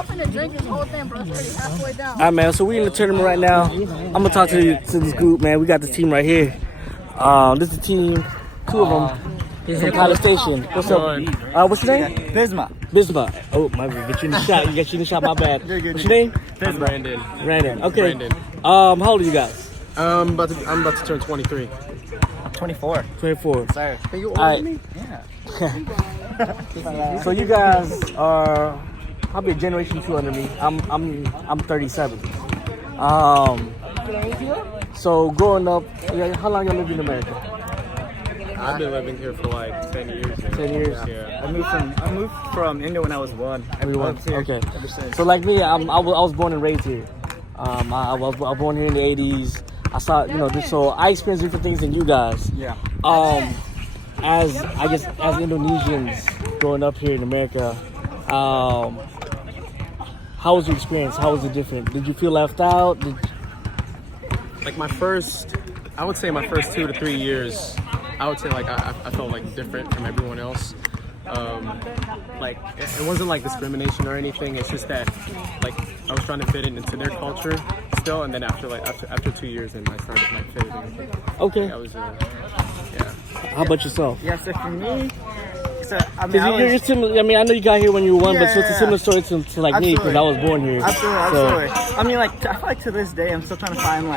Y'all finna drink this whole thing, bro. It's already halfway down. All right, man. So we in the tournament right now. I'm gonna talk to this group, man. We got this team right here. This is the team. Two of them. From College Station. What's up? What's your name? Bisma. Oh, my bad. Get you in the shot. You got you in the shot. My bad. What's your name? Brandon. Okay. How old are you guys? I'm about to turn 23. I'm 24. 24. Sorry. Are you older than me? Yeah. So you guys are probably a generation two under me. I'm 37. So growing up, how long you lived in America? I've been living here for like 10 years. 10 years. Yeah. I moved from Indo when I was 1. I've lived here Okay. ever since. So like me, I was born and raised here. I was born here in the 80s. I saw, so I experienced different things than you guys. Yeah. As Indonesians growing up here in America, how was your experience? How was it different? Did you feel left out? Like I would say my first 2 to 3 years, I would say like I felt like different from everyone else. Like it wasn't like discrimination or anything. It's just that like I was trying to fit into their culture still, and then after 2 years, then I started like fitting in. Okay. That was yeah. How about yourself? Yeah, so for me, You're similar. I mean, I know you got here when you were 1, but it's a similar story to like me because I was born here. Absolutely. I mean, like, I feel like to this day, I'm still trying to find,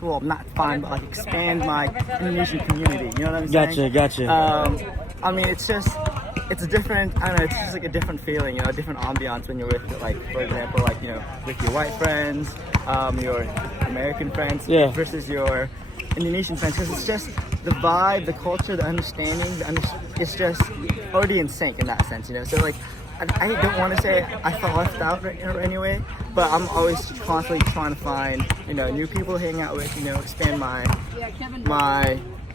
well, not find, but like expand my Indonesian community. You know what I'm saying? Gotcha. I mean, it's a different, I don't know, it's just like a different feeling, a different ambiance when you're with, like, for example, like, with your white friends, your American friends versus your Indonesian friends, because it's just the vibe, the culture, the understanding, it's just already in sync in that sense, So like, I don't want to say I felt left out or anyway, but I'm always constantly trying to find, new people to hang out with, expand my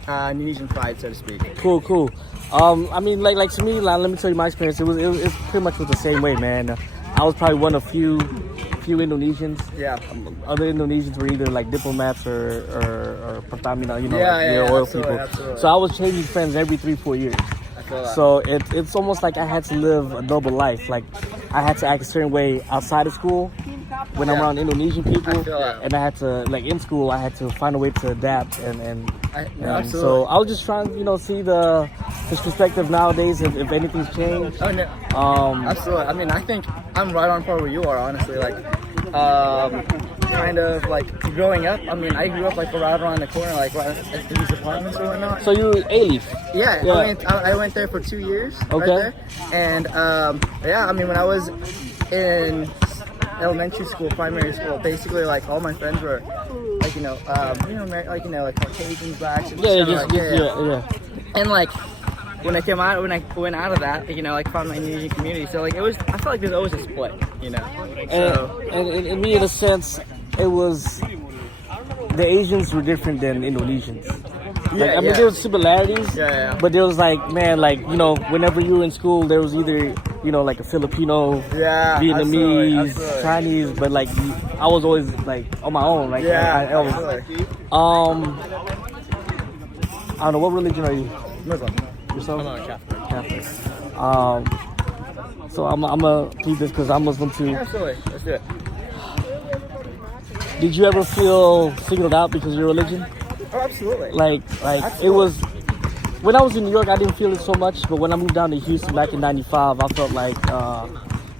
Indonesian pride, so to speak. Cool. I mean, like to me, let me tell you my experience. It was pretty much the same way, man. I was probably one of few Indonesians. Yeah. Other Indonesians were either like diplomats or Pertamina, oil people. Absolutely. So I was changing friends every 3-4 years. I feel that. So it's almost like I had to live a double life. Like I had to act a certain way outside of school when I'm around Indonesian people, and I had to, like in school, I had to find a way to adapt and so I was just trying, see this perspective nowadays if anything's changed. Oh no. Absolutely. I mean, I think I'm right on par where you are, honestly. Like, kind of like growing up. I mean, I grew up like right around the corner, like right in these apartments or whatnot. So you A-Leaf? Yeah. I went there for 2 years. Okay. Right there. And I mean, when I was in elementary school, primary school, basically like all my friends were like like Caucasians, blacks, and and like when I went out of that, like found my Indonesian community. So like I felt like there's always a split, And me, in a sense, it was the Asians were different than Indonesians. Like, there was similarities, but there was like, man, like, whenever you were in school, there was either, like a Filipino, Vietnamese, absolutely. Chinese, but like, I was always like on my own. Like, I don't know, what religion are you? Muslim. Yourself? I'm a Catholic. So I'm gonna keep this because I'm Muslim too. Absolutely. Let's do it. Did you ever feel singled out because of your religion? Oh, absolutely. Like absolutely. It was when I was in New York, I didn't feel it so much, but when I moved down to Houston back in '95, I felt like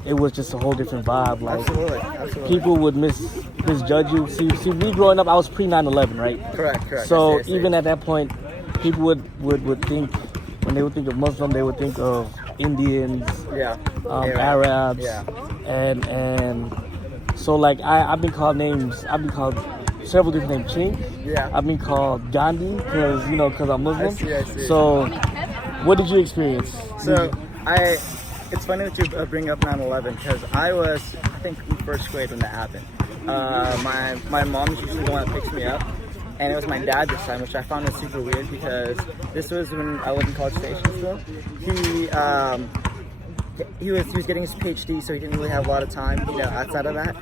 it was just a whole different vibe. Like, absolutely. People would misjudge you. See, me growing up, I was pre 9/11, right? Correct. So even at that point, people would think, when they would think of Muslim, they would think of Indians, Arabs, and so like I've been called several different names. Chimps. Yeah. I've been called Gandhi because I'm Muslim. I see. So what did you experience? So it's funny that you bring up 9/11 because I was, I think, in first grade when that happened. My mom's usually the one that picks me up, and it was my dad this time, which I found was super weird because this was when I lived in College Station still. He was getting his PhD, so he didn't really have a lot of time, outside of that.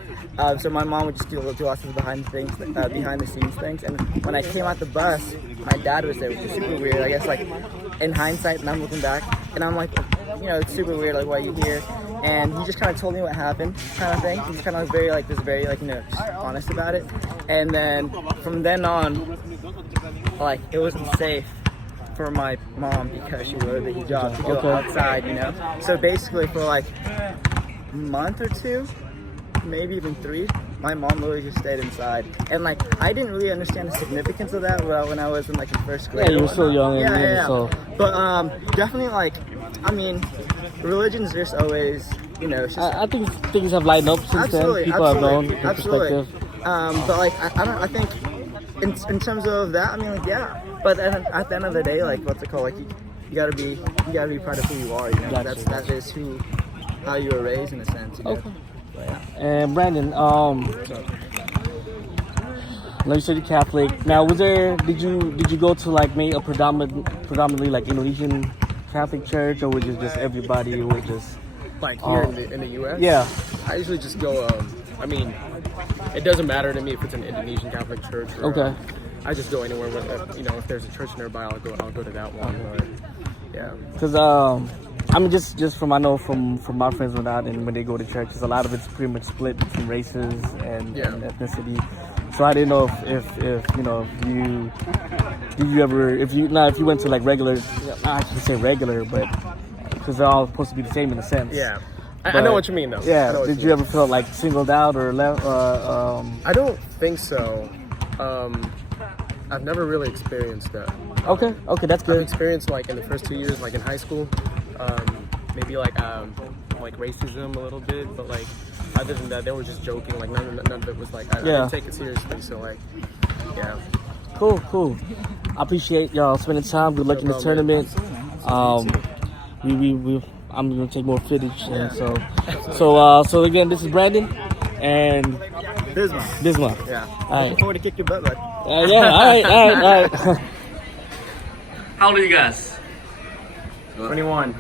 So my mom would just do lots of behind the scenes things. And when I came out the bus, my dad was there, which is super weird. I guess like in hindsight, and I'm looking back, and I'm like, it's super weird. Like, why are you here? and he just kind of told me what happened, kind of thing. He's kind of very like just honest about it. And then from then on, like it wasn't safe for my mom because she wore the hijab to go outside, you know. So basically, for like a month or two, maybe even 3, my mom literally just stayed inside. And like I didn't really understand the significance of that when I was in like in first grade. Yeah, you were so young. Yeah. But definitely like, I mean, religion's just always, you know. It's just, I think things have lightened up since then. People have known the perspective. But like I think in terms of that, I mean like yeah. But then at the end of the day, like what's it called? Like you gotta be proud of who you are. You know, Gotcha. that is how you were raised in a sense. You know? Okay. And Brandon, now you said you're Catholic. Now, did you go to like maybe a predominantly like Indonesian Catholic church, or was it just everybody, or just Like here in the U.S.? Yeah. I usually just go, I mean, it doesn't matter to me if it's an Indonesian Catholic church or, Okay. I just go anywhere with, you know, if there's a church nearby, I'll go to that one. But, yeah. Because I mean, just from I know from my friends when they go to church, a lot of it's pretty much split between races and ethnicity. So I didn't know if you know if you went to like regular, I shouldn't say regular, but because they're all supposed to be the same in a sense. Yeah. I know what you mean though. Yeah. Did you ever feel like singled out or left? I don't think so. I've never really experienced that. Okay, that's good. I've experienced like in the first 2 years, like in high school, maybe like racism a little bit, but like other than that, they were just joking. Like none of it was like I didn't take it seriously. So like, yeah. Cool. I appreciate y'all spending time. Good luck in the tournament. I'm gonna take more footage. And so again, this is Brandon and Bisma. Yeah. All right. Looking forward to kick your butt, bud. Yeah. All right. How old are you guys? 21.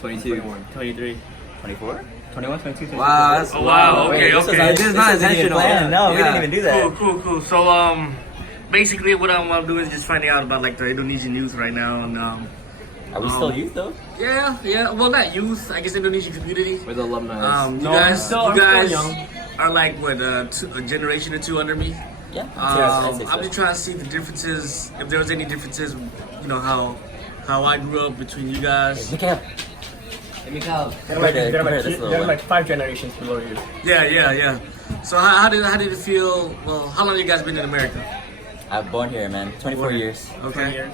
22. 23. 24? 21, 22, 23. Wow, that's wow. Okay. This is not intentional. No, we didn't even do that. Cool. So basically, what I want to do is just finding out about like the Indonesian youth right now, and Are we still youth though? Yeah. Well, not youth. I guess Indonesian community. We're the alumni. You guys are like what a generation or two under me. Yeah. I'm just trying to see the differences. If there was any differences, you know how I grew up between you guys. They're like 5 generations below you. Yeah. So how did it feel? Well, how long have you guys been in America? I'm born here, man. 24 years. Okay.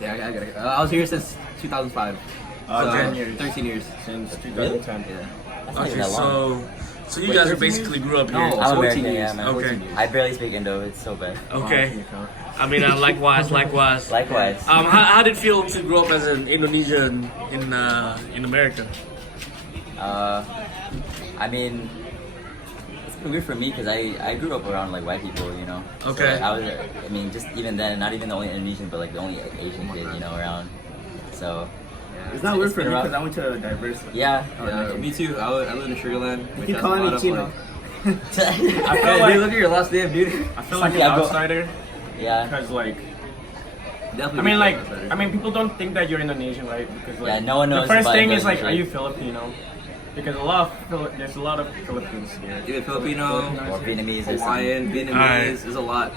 Yeah, I was here since 2005. 10 years. 13 years. Since 2010. Yeah. Okay, so you guys basically grew up here. I'm 14 American, years. yeah, man. Okay. 14 years. I barely speak Indo. It's so bad. Okay. I mean, likewise. Likewise. How did it feel to grow up as an Indonesian in America? I mean, it's been weird for me because I grew up around like white people, you know. Okay. So just even then, not even the only Indonesian, but like the only Asian kid, you know, around. So. It's not weird for been me rough. because I went to a diverse. Yeah. Me too. I live in Sugar Land. You calling me Chino? I feel like look at your last name, dude. I feel like an outsider Yeah. because like. Definitely. I mean, people don't think that you're Indonesian, right? Because like, Yeah, no one knows the first about thing is like, Indonesia. are you Filipino? Because there's a lot of Philippines here. Either Filipino or Vietnamese, Hawaiian, Vietnamese. Alright. There's a lot.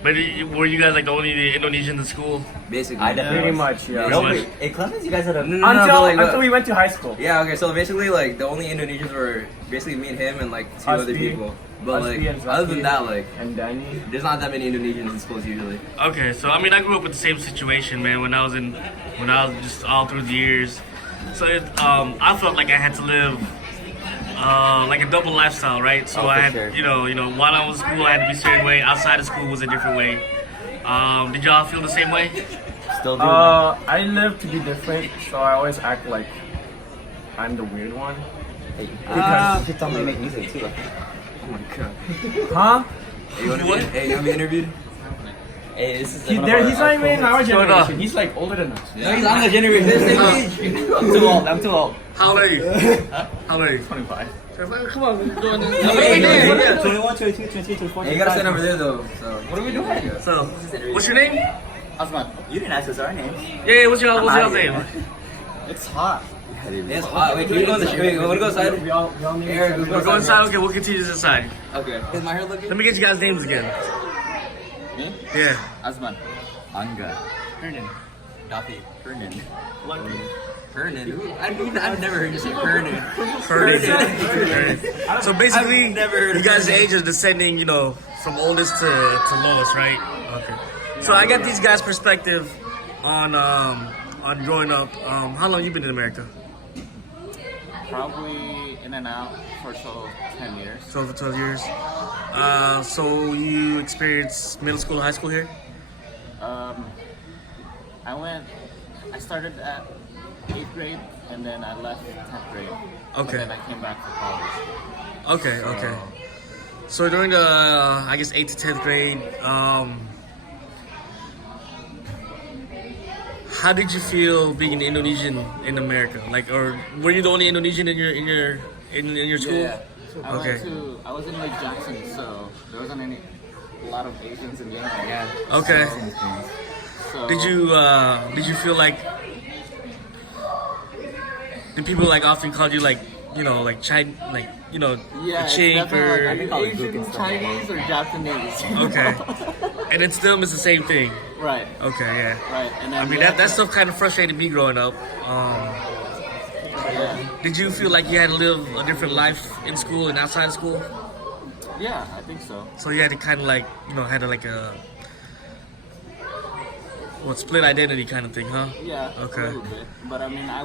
But were you guys like the only Indonesians in school? Basically. I definitely pretty much, yeah. No, wait. Hey, Clemens, you guys had a Until we went to high school. Yeah, okay, so basically, like, the only Indonesians were basically me and him and, like, 2 other people. But, like, other than that, like, and Danny, there's not that many Indonesians in schools usually. Okay, so I mean, I grew up with the same situation, man. When I was just all through the years, so I felt like I had to live like a double lifestyle, right? So I had, sure. you know, while I was in school, I had to be a certain way. Outside of school was a different way. Did y'all feel the same way? Still do. I live to be different, so I always act like I'm the weird one. Hey, Because you told me to make music too. oh my god, huh? Hey, you want to be interviewed? Hey, this is He's not even in our generation. He's like older than us. No, he's on the generation. I'm too old. How old are you? How old are you? 25. Come on, go on. Hey, 21, 22, 23, 24. you gotta stand over there though. So what are we doing? So, what's your name? Osman, you didn't ask us our names. Yeah, what's y'all's name? It's hot. It's hot. Wait, can we go in the street? Want to go inside? Eric, We're going inside. Okay, we'll continue this inside. Okay. Is my hair looking? Let me get you guys' names again. Me? Yeah. Asman. Anga. Hernan. Dafi. Hernan. Lucky. Hernan. I've never heard you say Hernan. Hernan. So basically, I've never heard you of guys' that. age is descending, you know, from oldest to lowest, right? Okay. So I got these guys' perspective on growing up. How long you been in America? Probably in and out for so 10 years. So for 12 years. So you experienced middle school, high school here? I started at 8th grade and then I left 10th grade. Okay. And then I came back for college. Okay. So during the, I guess 8th to 10th grade, how did you feel being an Indonesian in America? Like, or were you the only Indonesian in your school? Yeah. Okay. I was in Lake Jackson, so there wasn't a lot of Asians in general. Yeah. Okay. So Did you feel like, did people like often call you like, you know, like Chinese, like, you know, yeah, a it's chick definitely or? like Asian, Chinese, or Japanese. Okay. And it still is the same thing. Right. Okay, yeah. Right. And then I mean that stuff kind of frustrated me growing up. Yeah. Did you feel like you had to live a different life in school and outside of school? Yeah, I think so. So you had to kind of like, you know, had to like a split identity kind of thing, huh? Yeah. Okay. A little bit. But I mean, I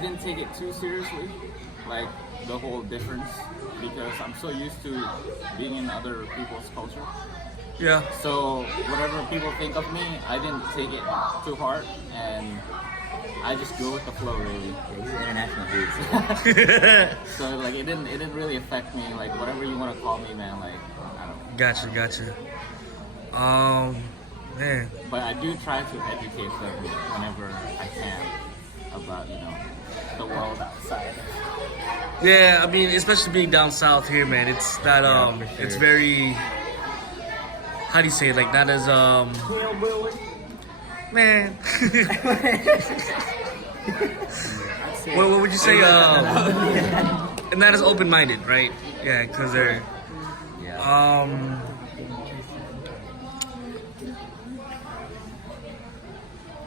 didn't take it too seriously, like the whole difference, because I'm so used to being in other people's culture. Yeah. So whatever people think of me, I didn't take it too hard, and I just go with the flow, really. Yeah, he's an international dude. So like it didn't really affect me. Like whatever you want to call me, man. Like I don't know. Gotcha. Man. But I do try to educate them whenever I can about the world outside. Yeah, I mean, especially being down south here, man. It's not for sure. it's very, how do you say it? Like not as man. What would you say? Not as open-minded, right? Yeah, because they're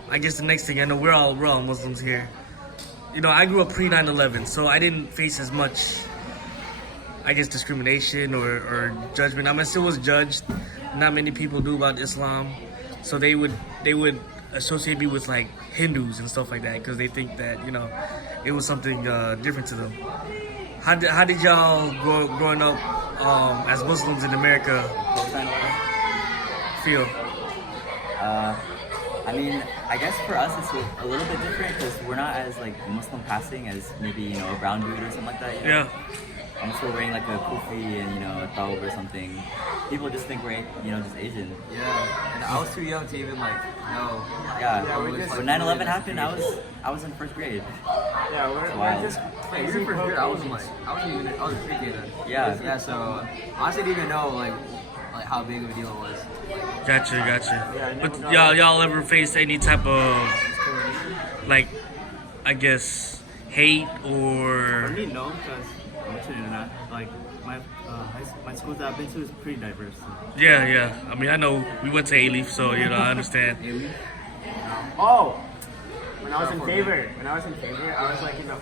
I guess the next thing I know, we're all Muslims here. You know, I grew up pre 9/11, so I didn't face as much, I guess, discrimination or judgment. I mean, I still was judged. Not many people knew about Islam, so they would associate me with like Hindus and stuff like that because they think that it was something different to them. How did y'all growing up as Muslims in America feel? I mean, I guess for us it's a little bit different because we're not as like Muslim passing as maybe a brown dude or something like that. Yeah. I'm still wearing like a kufi and a thawb or something. People just think we're just Asian. Yeah. And I was too young to even like know. Yeah. When 9/11 happened, I was in first grade. Yeah, we're just Hey, you're in first grade. I was a pre-K then. Yeah. Yeah. So honestly, didn't even know like how big of a deal it was. Gotcha. But y'all ever faced any type of like, I guess, hate or? For me, no, because I went to internet. Like my school that I've been to is pretty diverse. So. Yeah. I mean, I know we went to A-Leaf, so I understand. Oh, when I was in favor, I was like in an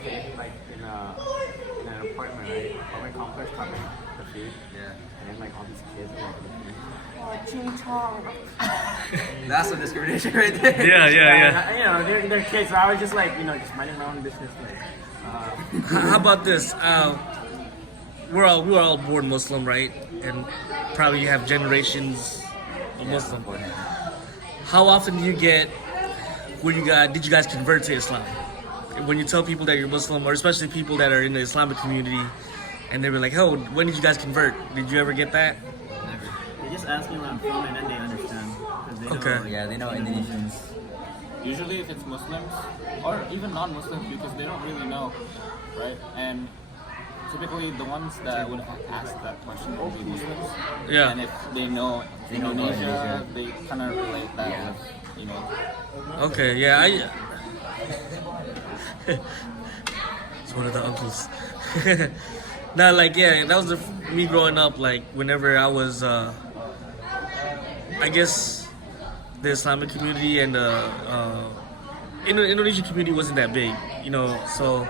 apartment, right? Apartment complex, covering the food. Yeah. And then like all these kids were like, That's some discrimination right there. Yeah. They're kids. So I was just like, just minding my own business. Like, How about this? We're all born Muslim, right? And probably you have generations of Muslim. How often do you get did you guys convert to Islam? When you tell people that you're Muslim, or especially people that are in the Islamic community, and they were like, "Oh, when did you guys convert?" Did you ever get that? they just ask me where I'm from, and then they understand. 'Cause they Okay. know, Yeah, they know Indonesians. Usually if it's Muslims or even non-Muslims, because they don't really know, right? And typically the ones that would ask that question will be Muslims. Yeah. And if they know They know about Indonesia, Indonesia. they kind of relate that Yeah. with, Okay, yeah. It's one of the uncles. Nah, like yeah, that was me growing up. Like whenever I was, I guess the Islamic community and the Indonesian community wasn't that big, you know. So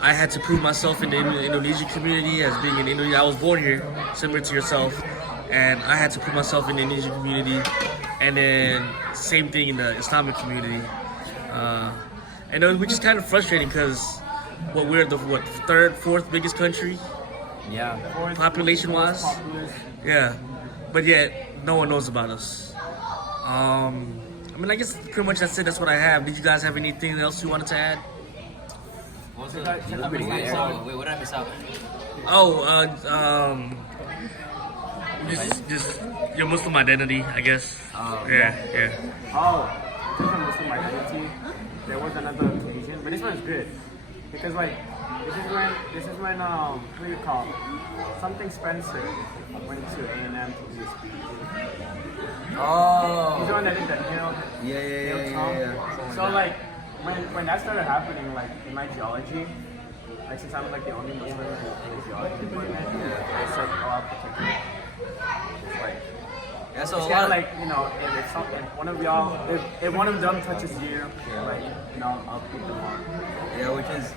I had to prove myself in the Indonesian community as being an Indonesian. I was born here, similar to yourself, and I had to prove myself in the Indonesian community, and then same thing in the Islamic community. And which is kind of frustrating because we're the third, fourth biggest country, population wise. Yeah, but yet no one knows about us. I mean, I guess pretty much that's it. That's what I have. Did you guys have anything else you wanted to add? Wait, what did I miss out? Oh, just your Muslim identity, I guess. Yeah. Oh, different Muslim identity. There was another Tunisian, but this one's good because like this is when what do you call it? Something Spencer went to A&M to be a speaker. Oh. He's the one that did that, Yeah. So like when that started happening, like in my geology, like since I'm like the only Muslim in the geology department, it's like I'll protect you. It's like So it's kind of like, you know, if one of y'all, if one of them touches you, like, you know, I'll pick them up. Yeah, which is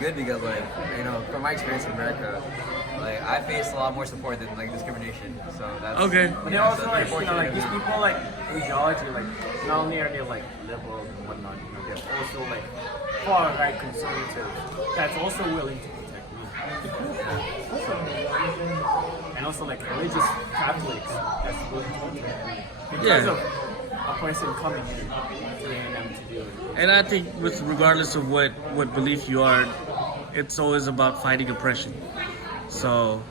good because, like, you know, from my experience in America, like, I faced a lot more support than, like, discrimination. So that's Okay. But they also, like, you know, like, these people, like, in geology, like, not only are they, like, liberal and whatnot, you know, they're also, like, far right conservative that's also willing to protect me. And also like religious Catholics that's willing to protect me because of a person coming in to A&M to do it. And I think regardless of what belief you are, it's always about fighting oppression. So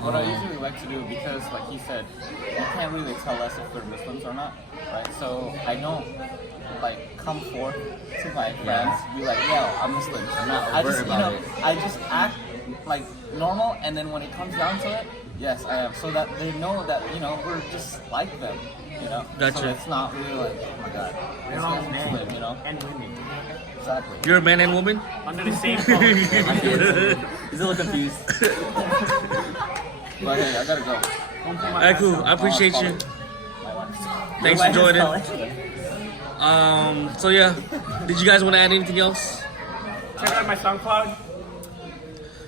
What I usually like to do, because like he said, you can't really tell us if they're Muslims or not, right? So I don't like come forth to my friends, be like, yeah, I'm Muslim. I just, I just act like normal, and then when it comes down to it, yes, I am. So that they know that, you know, we're just like them, you know? Gotcha. So it's not really like, oh my god, They're all Muslim, men, you know? and women. Exactly. you're a man and woman? Under the same color. He's a little confused. But hey, I gotta go. Alright, cool. I appreciate you. My wife. Thanks for joining. So yeah, did you guys want to add anything else? Check out my SoundCloud.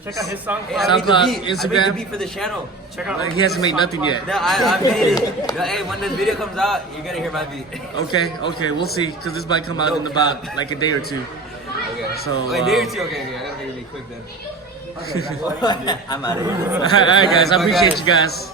Check out his SoundCloud. Hey, I made SoundCloud, the beat. I made the Instagram? beat for the channel. Check out Like, he hasn't made nothing yet. No, I made it. No, hey, when this video comes out, you're gonna hear my beat. Okay, we'll see, because this might come out in about like a day or two. Okay. So, Wait, day or two? Okay, I gotta make it be quick then. I'm out of here. Alright guys, I appreciate you guys.